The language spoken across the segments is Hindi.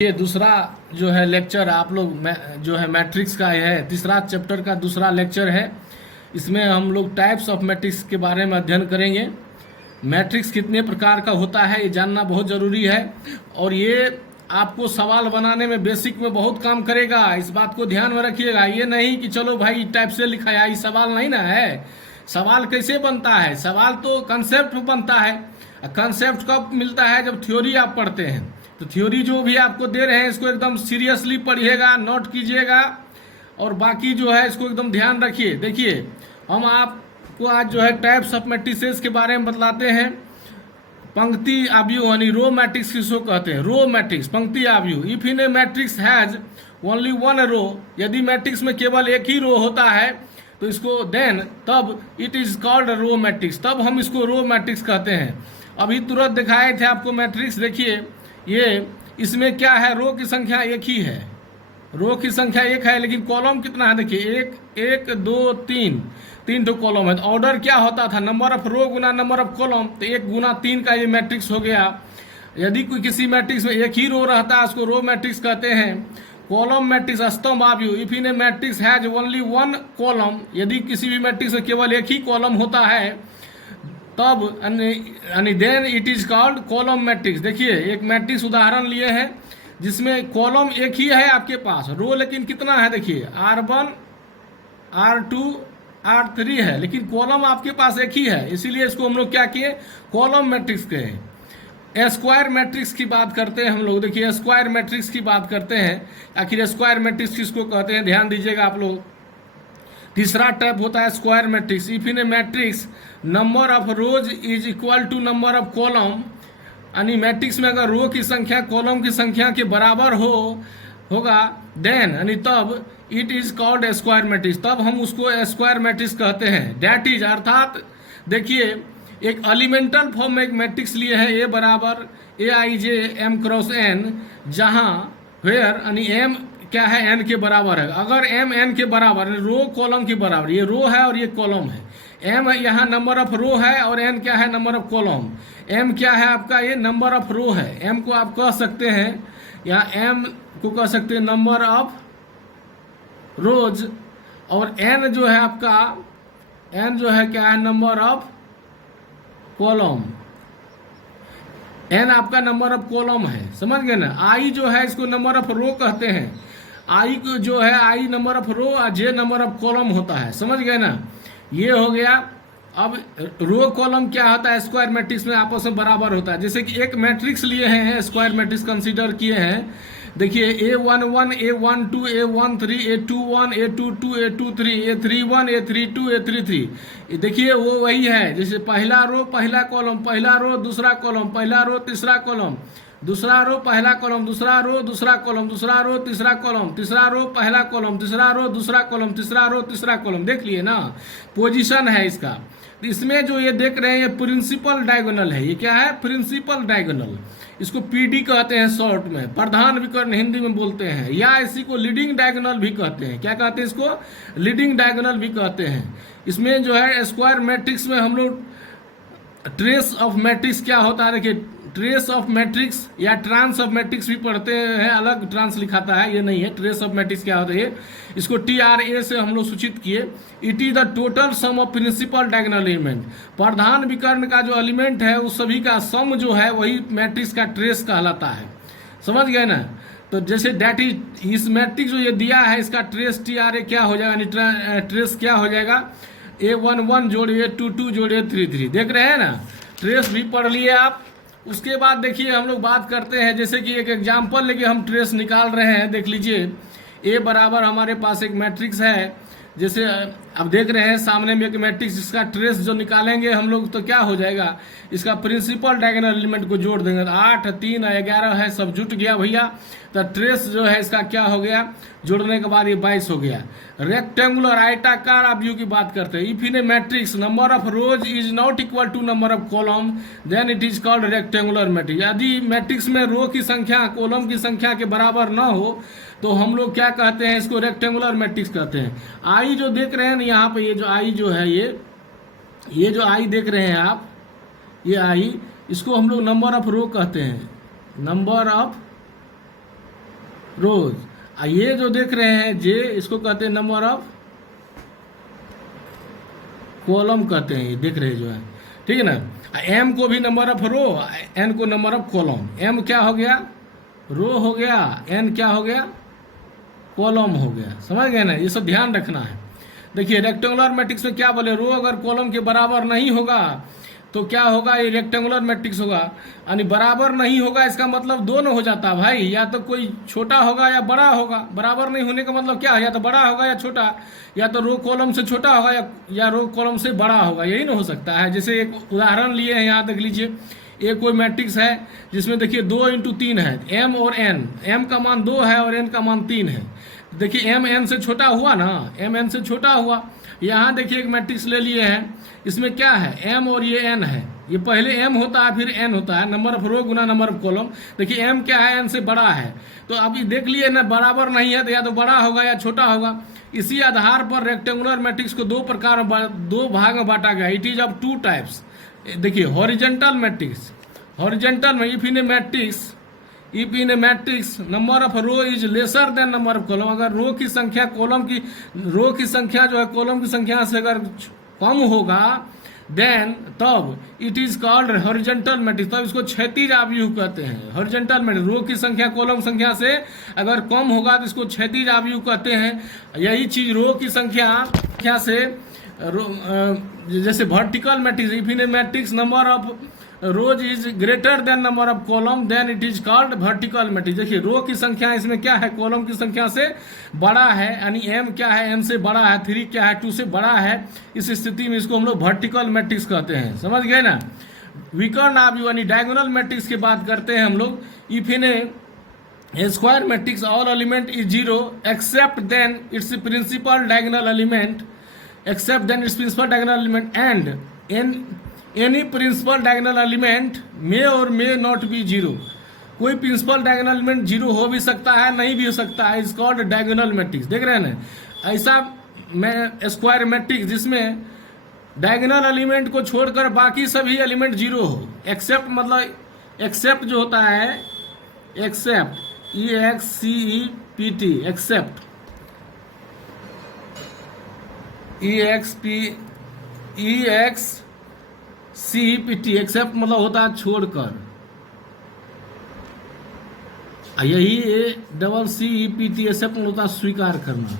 ये दूसरा जो है लेक्चर आप लोग जो है मैट्रिक्स का है, तीसरा चैप्टर का दूसरा लेक्चर है। इसमें हम लोग टाइप्स ऑफ मैट्रिक्स के बारे में अध्ययन करेंगे। मैट्रिक्स कितने प्रकार का होता है ये जानना बहुत ज़रूरी है और ये आपको सवाल बनाने में बेसिक में बहुत काम करेगा। इस बात को ध्यान में रखिएगा। ये नहीं कि चलो भाई टाइप से लिखा है, ये सवाल नहीं ना है। सवाल कैसे बनता है? सवाल तो कंसेप्ट में बनता है। कंसेप्ट कब मिलता है? जब थ्योरी आप पढ़ते हैं। तो थ्योरी जो भी आपको दे रहे हैं इसको एकदम सीरियसली पढ़िएगा, नोट कीजिएगा और बाकी जो है इसको एकदम ध्यान रखिए। देखिए, हम आपको आज जो है टाइप्स ऑफ मैट्रिसेस के बारे में बतलाते हैं। पंक्ति आव्यूह यानी रो मैट्रिक्स किसको कहते हैं? रो मैट्रिक्स, पंक्ति आव्यूह। If in a matrix has only one row, यदि मैट्रिक्स में केवल एक ही रो होता है तो इसको देन तब it is called row matrix, तब हम इसको रो मैट्रिक्स कहते हैं। अभी तुरंत दिखाए थे आपको मैट्रिक्स। देखिए ये इसमें क्या है, रो की संख्या एक ही है, रो की संख्या एक है, लेकिन कॉलम कितना है? देखिए एक दो तीन तो कॉलम है। तो ऑर्डर क्या होता था? नंबर ऑफ रो गुना नंबर ऑफ कॉलम। तो 1 गुना 3 का ये मैट्रिक्स हो गया। यदि कोई किसी मैट्रिक्स में एक ही रो रहता है उसको रो मैट्रिक्स कहते हैं। कॉलम मैट्रिक्स स्तंभ आव्यूह। If in a matrix has only one column, यदि किसी भी मैट्रिक्स में केवल एक ही कॉलम होता है तब यानी then it is called column matrix. देखिए एक मैट्रिक्स उदाहरण लिए हैं जिसमें कॉलम एक ही है आपके पास, रो लेकिन कितना है? देखिए R1 R2 R3 है, लेकिन कॉलम आपके पास एक ही है, इसीलिए इसको हम लोग क्या किए? कॉलम मैट्रिक्स कहे। स्क्वायर मैट्रिक्स की बात करते हैं हम लोग। देखिए स्क्वायर मैट्रिक्स की बात करते हैं। आखिर स्क्वायर मैट्रिक्स किसको कहते हैं? ध्यान दीजिएगा आप लोग। तीसरा टाइप होता है square matrix. If in a matrix number of rows is equal to number of column, यानी मैट्रिक्स में अगर रो की संख्या कॉलम की संख्या के बराबर होगा देन यानी तब it is called square matrix, तब हम उसको स्क्वायर मैट्रिक्स कहते हैं। दैट इज अर्थात देखिए एक एलिमेंटल फॉर्म में एक मैट्रिक्स लिए हैं ए बराबर Aij m क्रॉस n, जहां वेयर यानी m क्या है? n के बराबर है। अगर m n के बराबर, रो कॉलम के बराबर, ये रो है और ये कॉलम है। m यहाँ नंबर ऑफ रो है और n क्या है? Number of column. m क्या है आपका? ये नंबर ऑफ रो है। m को आप कह सकते हैं, यहाँ m को कह सकते हैं नंबर ऑफ रोज, और n जो है आपका, n जो है क्या है? Number of column. n आपका नंबर ऑफ कॉलम है, समझ गए ना। i जो है इसको नंबर ऑफ रो कहते हैं। i को जो है i नंबर ऑफ रो और j नंबर ऑफ कॉलम होता है, समझ गए ना। ये हो गया। अब रो कॉलम क्या होता है? स्क्वायर मैट्रिक्स में आपस में बराबर होता है। जैसे कि एक मैट्रिक्स लिए हैं, स्क्वायर मैट्रिक्स कंसीडर किए हैं। देखिए A11 A12 A13 A21 A22 A23 A31 A32 A33। देखिए वो वही है, जैसे पहला रो पहला कॉलम, पहला रो दूसरा कॉलम, पहला रो तीसरा कॉलम, दूसरा रो पहला कॉलम, दूसरा रो दूसरा कॉलम, दूसरा रो तीसरा कॉलम, तीसरा रो पहला कॉलम, तीसरा रो दूसरा कॉलम, तीसरा रो तीसरा कॉलम। देख लिए ना, पोजीशन है इसका। इसमें जो ये देख रहे हैं ये प्रिंसिपल डायगोनल है। ये क्या है? Principal diagonal. इसको पीडी कहते हैं शॉर्ट में, प्रधान विकर्ण हिंदी में बोलते हैं, या इसी को लीडिंग डायगोनल भी कहते हैं। क्या कहते हैं इसको? लीडिंग डायगोनल भी कहते हैं। इसमें जो है स्क्वायर मैट्रिक्स में हम लोग ट्रेस ऑफ मैट्रिक्स क्या होता है? देखिए ट्रेस ऑफ मैट्रिक्स या ट्रांस ऑफ मैट्रिक्स भी पढ़ते हैं, अलग ट्रांस लिखाता है, ये नहीं है। ट्रेस ऑफ मैट्रिक्स क्या होता है? इसको TRA से हम लोग सूचित किए। It is the total sum of principal diagonal element. प्रधान विकर्ण का जो एलिमेंट है उस सभी का सम जो है वही मैट्रिक्स का ट्रेस कहलाता है, समझ गए ना। तो जैसे दैट इज, इस मैट्रिक्स जो ये दिया है इसका ट्रेस TRA क्या हो जाएगा? यानी ट्रेस क्या हो जाएगा? A11 जोड़ A22 जोड़ A33। देख रहे हैं ना, ट्रेस भी पढ़ लिए आप। उसके बाद देखिए हम लोग बात करते हैं, जैसे कि एक एग्जाम्पल लेके हम ट्रेस निकाल रहे हैं। देख लीजिए ए बराबर हमारे पास एक मैट्रिक्स है, जैसे अब देख रहे हैं सामने में एक मैट्रिक्स, इसका ट्रेस जो निकालेंगे हम लोग तो क्या हो जाएगा? इसका प्रिंसिपल डायगोनल एलिमेंट को जोड़ देंगे तो 8 3 11 है, सब जुट गया भैया। तो ट्रेस जो है इसका क्या हो गया? जोड़ने के बाद ये 22 हो गया। रेक्टेंगुलर आयताकार आव्यूह की बात करते हैं। If in a matrix number of rows is not equal to number of column then it is called rectangular matrix. यदि मैट्रिक्स में रो की संख्या कॉलम की संख्या के बराबर न हो तो हम लोग क्या कहते हैं? इसको रेक्टेंगुलर मैट्रिक्स कहते हैं। आई जो देख रहे हैं ना यहाँ पे, ये जो आई जो है ये जो आई देख रहे हैं आप, ये आई, इसको हम लोग नंबर ऑफ रो कहते हैं। नंबर ऑफ रोज। ये जो देख रहे हैं जे, इसको कहते हैं नंबर ऑफ कॉलम कहते हैं, ये देख रहे हैं जो है, ठीक है ना। एम को भी नंबर ऑफ रो, एन को नंबर ऑफ कॉलम। एम क्या हो गया, रो हो गया, एन क्या हो गया, कॉलम हो गया। समझ गए ना, ये सब ध्यान रखना है। देखिए रेक्टेंगुलर मैट्रिक्स में क्या बोले, रो अगर कॉलम के बराबर नहीं होगा तो क्या होगा, ये रेक्टेंगुलर मैट्रिक्स होगा। यानी बराबर नहीं होगा इसका मतलब दोनों हो जाता है भाई, या तो कोई छोटा होगा या बड़ा होगा। बराबर नहीं होने का मतलब क्या है, या तो बड़ा होगा या छोटा, या तो रो कॉलम से छोटा होगा या रो कॉलम से बड़ा होगा, यही ना हो सकता है। जैसे एक उदाहरण लिए हैं, यहाँ देख लीजिए, एक कोई मैट्रिक्स है जिसमें देखिए 2 × 3 है, एम और एन, एम का मान 2 है और एन का मान 3 है। देखिए एम एन से छोटा हुआ ना, एम एन से छोटा हुआ। यहाँ देखिए एक मैट्रिक्स ले लिए हैं, इसमें क्या है, एम और ये एन है। ये पहले एम होता है फिर एन होता है, नंबर ऑफ रो गुना नंबर ऑफ कॉलम। देखिए एम क्या है, एन से बड़ा है। तो अभी देख लिए ना, बराबर नहीं है तो या तो बड़ा होगा या छोटा होगा। इसी आधार पर रेक्टेंगुलर मैट्रिक्स को दो भाग में बांटा गया। It is of 2 types. देखिए हॉरिजेंटल मैट्रिक्स, हॉरिजेंटल में if in a matrix number of row is lesser than number of column, अगर रो की संख्या रो की संख्या जो है कॉलम की संख्या से अगर कम होगा, देन तब it is called horizontal matrix, तब इसको क्षैतिज आव्यूह कहते हैं। हॉरिजेंटल मैट्रिक्स, रो की संख्या कॉलम संख्या से अगर कम होगा तो इसको क्षैतिज आव्यूह कहते हैं। यही चीज रो की संख्या से जैसे vertical matrix, if in a matrix number of rows is greater than number of column then it is called vertical matrix. देखिए रो की संख्या इसमें क्या है, कॉलम की संख्या से बड़ा है, यानी एम क्या है, एन से बड़ा है, 3 क्या है, 2 से बड़ा है। इस स्थिति में इसको हम लोग वर्टिकल मैट्रिक्स कहते हैं। समझ गए ना। विकर्ण आव्यूह यानी डायगोनल मैट्रिक्स की बात करते हैं हम लोग। If in a square matrix all element is 0 except then its principal diagonal element, and any principal diagonal element may और मे नॉट बी 0। कोई प्रिंसिपल डायगोनल एलिमेंट 0 हो भी सकता है, नहीं भी हो सकता है। Is called diagonal matrix. देख रहे हैं ना, ऐसा स्क्वायर मैट्रिक्स जिसमें डायगोनल एलिमेंट को छोड़कर बाकी सभी एलिमेंट 0 हो। एक्सेप्ट मतलब एक्सेप्ट जो होता है, except EXCEPT, except EXCEPT, except मतलब होता है छोड़कर। यही CEPT एक्सेप्ट मतलब होता है स्वीकार करना।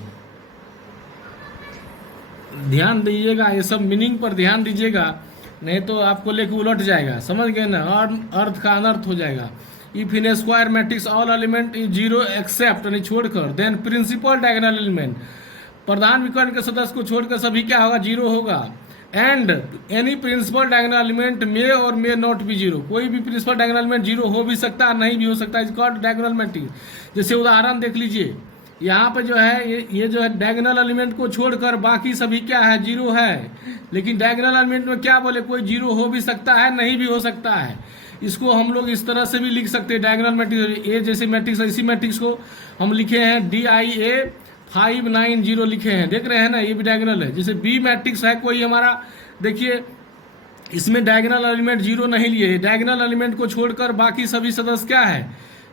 ध्यान दीजिएगा, ये सब मीनिंग पर ध्यान दीजिएगा, नहीं तो आपको लेके उलट जाएगा। समझ गए ना, और अर्थ का अनर्थ हो जाएगा। If in a square matrix all element is 0 except यानी छोड़कर, देन प्रिंसिपल डायगोनल एलिमेंट, प्रधान विकर्ण के सदस्य को छोड़कर सभी क्या होगा, 0 होगा। And any principal diagonal element may और मे नॉट बी 0, कोई भी प्रिंसिपल डायगोनल एलिमेंट 0 हो भी सकता है, नहीं भी हो सकता। Is called diagonal matrix. जैसे उदाहरण देख लीजिए, यहाँ पे जो है ये जो है डायगोनल एलिमेंट को छोड़कर बाकी सभी क्या है, 0 है। लेकिन डायगोनल एलिमेंट में क्या बोले, कोई 0 हो भी सकता है, नहीं भी हो सकता है। इसको हम लोग इस तरह से भी लिख सकते हैं, डायगोनल मैट्रिक्स। ए जैसे मैट्रिक्स, इसी मैट्रिक्स को हम लिखे हैं DIA 590 लिखे हैं। देख रहे हैं ना, ये भी डायगोनल है। जैसे बी मैट्रिक्स है कोई हमारा, देखिए इसमें डायगोनल एलिमेंट 0 नहीं लिए। डायगोनल एलिमेंट को छोड़कर बाकी सभी सदस्य क्या है,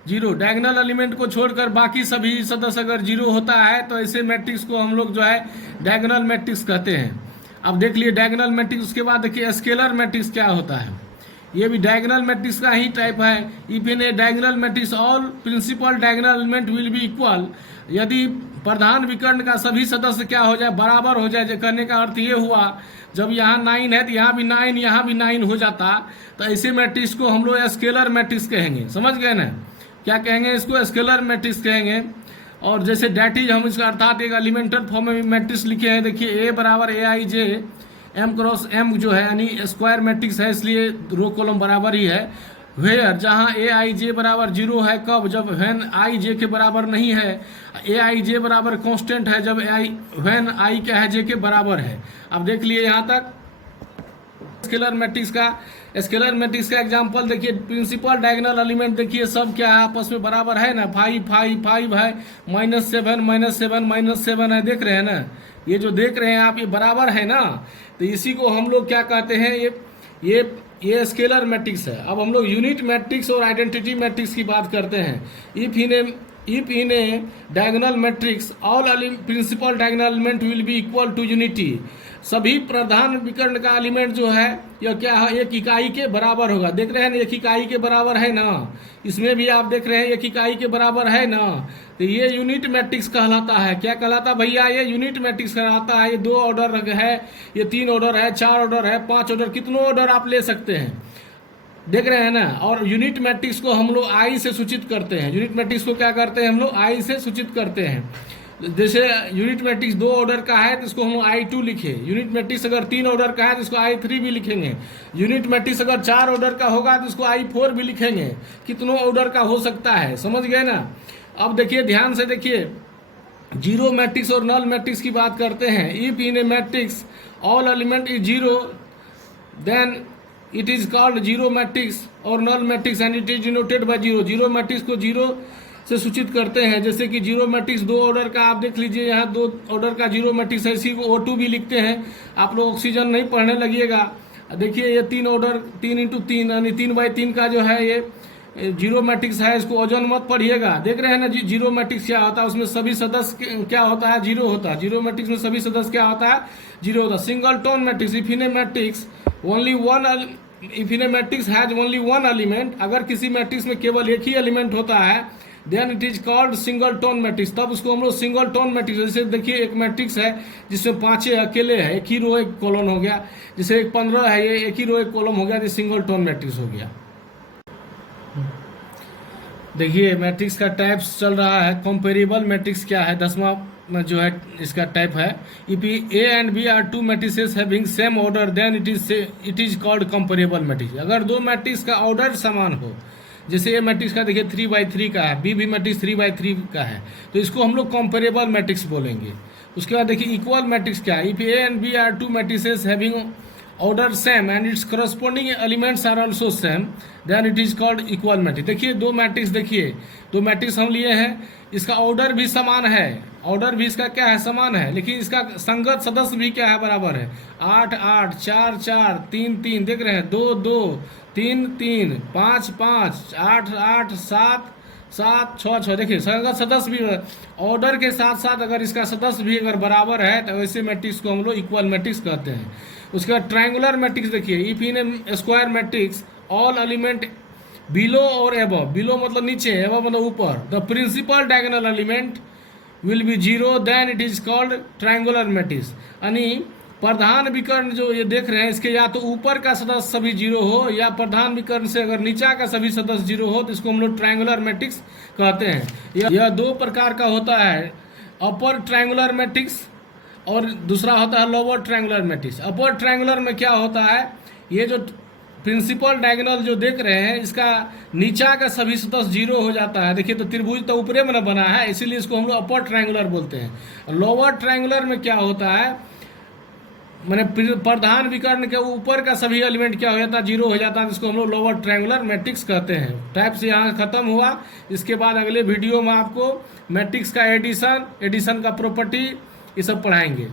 0। डायगोनल एलिमेंट को छोड़कर बाकी सभी सदस्य अगर 0 होता है तो ऐसे मैट्रिक्स को हम लोग जो है डायगोनल मैट्रिक्स कहते हैं। अब देख लिए डायगोनल मैट्रिक्स। उसके बाद देखिए स्केलर मैट्रिक्स क्या होता है, ये भी डायगोनल मैट्रिक्स का ही टाइप है। If in a diagonal matrix all principal diagonal element will be equal, यदि प्रधान विकर्ण का सभी सदस्य क्या हो जाए, बराबर हो जाए। कहने का अर्थ ये हुआ, जब यहाँ 9 है तो यहाँ भी 9, यहाँ भी 9 हो जाता, तो ऐसे मैट्रिक्स को हम लोग स्केलर मैट्रिक्स कहेंगे। समझ गए ना, क्या कहेंगे इसको, स्केलर मैट्रिक्स कहेंगे। और जैसे डेट इज, हम इसका अर्थात एक एलिमेंटल फॉर्म में मैट्रिक्स लिखे हैं। देखिए A बराबर AIJ M क्रॉस M जो है, यानी स्क्वायर मैट्रिक्स है, इसलिए रो कॉलम बराबर ही है। वेयर जहाँ AIJ बराबर 0 है, कब, जब व्हेन I J के बराबर नहीं है। AIJ बराबर कांस्टेंट है जब व्हेन I क्या है, J के बराबर है। अब देख लिए यहाँ तक स्केलर मैट्रिक्स का एग्जांपल देखिए। प्रिंसिपल डायगोनल एलिमेंट देखिए सब क्या है, आपस में बराबर है ना, 5 है, -7 -7 है। देख रहे हैं ना, ये जो देख रहे हैं आप, ये बराबर है ना। तो इसी को हम लोग क्या कहते हैं, ये स्केलर मैट्रिक्स है। अब हम लोग यूनिट मैट्रिक्स और आइडेंटिटी मैट्रिक्स की बात करते हैं। If in A if in a diagonal matrix all principal diagonal element will be equal to unity, सभी प्रधान विकर्ण का एलिमेंट जो है यह क्या है, एक इकाई के बराबर होगा। देख रहे हैं ना, एक इकाई के बराबर है ना, इसमें भी आप देख रहे हैं एक इकाई के बराबर है ना, तो ये यूनिट मैट्रिक्स कहलाता है। क्या कहलाता है भैया? ये यूनिट मैट्रिक्स कहलाता है। ये 2 ऑर्डर है, ये 3 ऑर्डर है, 4 ऑर्डर है, 5 ऑर्डर, कितनों ऑर्डर आप ले सकते हैं। देख रहे हैं ना। और यूनिट मैट्रिक्स को हम लोग आई से सूचित करते हैं। यूनिट मैट्रिक्स को क्या करते हैं हम लोग? आई से सूचित करते हैं। जैसे यूनिट मैट्रिक्स 2 ऑर्डर का है तो इसको हम लोग I2 लिखे। यूनिट मैट्रिक्स अगर 3 ऑर्डर का है तो इसको I3 भी लिखेंगे। यूनिट मैट्रिक्स अगर 4 ऑर्डर का होगा तो इसको I4 भी लिखेंगे। कितनों ऑर्डर का हो सकता है, समझ गए ना। अब देखिए, ध्यान से देखिए, जीरो मैट्रिक्स और नल मैट्रिक्स की बात करते हैं। If in a matrix all element is zero then it is called zero matrix और null matrix and it is denoted by zero. Zero matrix को जीरो से सूचित करते हैं। जैसे कि जीरो मैट्रिक्स 2 ऑर्डर का, आप देख लीजिए यहाँ 2 ऑर्डर का जीरो मैट्रिक्स है। इसी को O2 भी लिखते हैं। आप लोग ऑक्सीजन नहीं पढ़ने लगिएगा। देखिए ये 3 ऑर्डर 3x3 यानी 3x3 का जो है ये जीरो मैट्रिक्स है। इसको ओजन मत पढ़िएगा। देख रहे हैं ना जीरो मैट्रिक्स क्या होता है, उसमें सभी सदस्य क्या होता है? जीरो होता है। जीरो मैट्रिक्स में सभी सदस्य क्या होता है? जीरो होता है। Single tone matrix, if in a matrix only one, if in a matrix has only one element, अगर किसी मैट्रिक्स में केवल एक ही एलिमेंट होता है then it is called singleton matrix. तब उसको हम लोग सिंगल टोन मैट्रिक्स। जैसे देखिए एक मैट्रिक्स है जिसमें 5 अकेले है, एक ही रो एक कॉलम हो गया। जैसे एक 15 है, ये एक ही रो एक कॉलम हो गया, तो सिंगल टोन मैट्रिक्स हो गया। देखिए मैट्रिक्स का टाइप्स चल रहा है। कंपेरेबल मैट्रिक्स क्या है? 10वां में जो है इसका टाइप है। If A and B are 2 matrices having same order then it is called comparable matrix. अगर 2 मैट्रिक्स का ऑर्डर समान हो, जैसे ये मैट्रिक्स का देखिए 3x3 का है, बी भी मैट्रिक्स 3x3 का है, तो इसको हम लोग कंपेरेबल मैट्रिक्स बोलेंगे। उसके बाद देखिए इक्वल मैट्रिक्स क्या है? If A and B are 2 matrices having order same and its corresponding elements are also same then it is called equal matrix. देखिए 2 मैट्रिक्स, देखिए 2 मैट्रिक्स हम लिए हैं, इसका ऑर्डर भी समान है, ऑर्डर भी इसका क्या है? समान है, लेकिन इसका संगत सदस्य भी क्या है? बराबर है। 8 8 4 4 3 3, देख रहे हैं 2 2 3 3 5 5 8 8 7 7 6 6, देखिए संगत सदस्य भी ऑर्डर के साथ साथ अगर इसका सदस्य भी अगर बराबर है तो वैसे मैट्रिक्स को हम लोग इक्वल मैट्रिक्स कहते हैं। उसके बाद ट्रायंगुलर मैट्रिक्स देखिए, if in a square matrix all element below और एबव, बिलो मतलब नीचे, एबव मतलब ऊपर, the principal diagonal element will be zero then it is called triangular matrix. यानी प्रधान विकर्ण जो ये देख रहे हैं, इसके या तो ऊपर का सदस्य सभी जीरो हो या प्रधान विकर्ण से अगर नीचा का सभी सदस्य जीरो हो तो इसको हम लोग ट्रायंगुलर मैट्रिक्स कहते हैं। यह 2 प्रकार का होता है, अपर ट्रायंगुलर मैट्रिक्स और दूसरा होता है lower triangular matrix. Upper triangular में क्या होता है? ये जो प्रिंसिपल डायगोनल जो देख रहे हैं, इसका नीचा का सभी सदस्य जीरो हो जाता है। देखिए तो त्रिभुज तो ऊपरे में बना है, इसीलिए इसको हम लोग अपर ट्रायंगुलर बोलते हैं। लोअर ट्रायंगुलर में क्या होता है? मैंने प्रधान विकर्ण के ऊपर का सभी एलिमेंट क्या हो जाता है? जीरो हो जाता है, जिसको हम लोग लोअर ट्रायंगुलर मैट्रिक्स कहते हैं। टाइप से यहाँ खत्म हुआ। इसके बाद अगले वीडियो में आपको मैट्रिक्स का एडिशन का प्रॉपर्टी ये सब पढ़ाएंगे।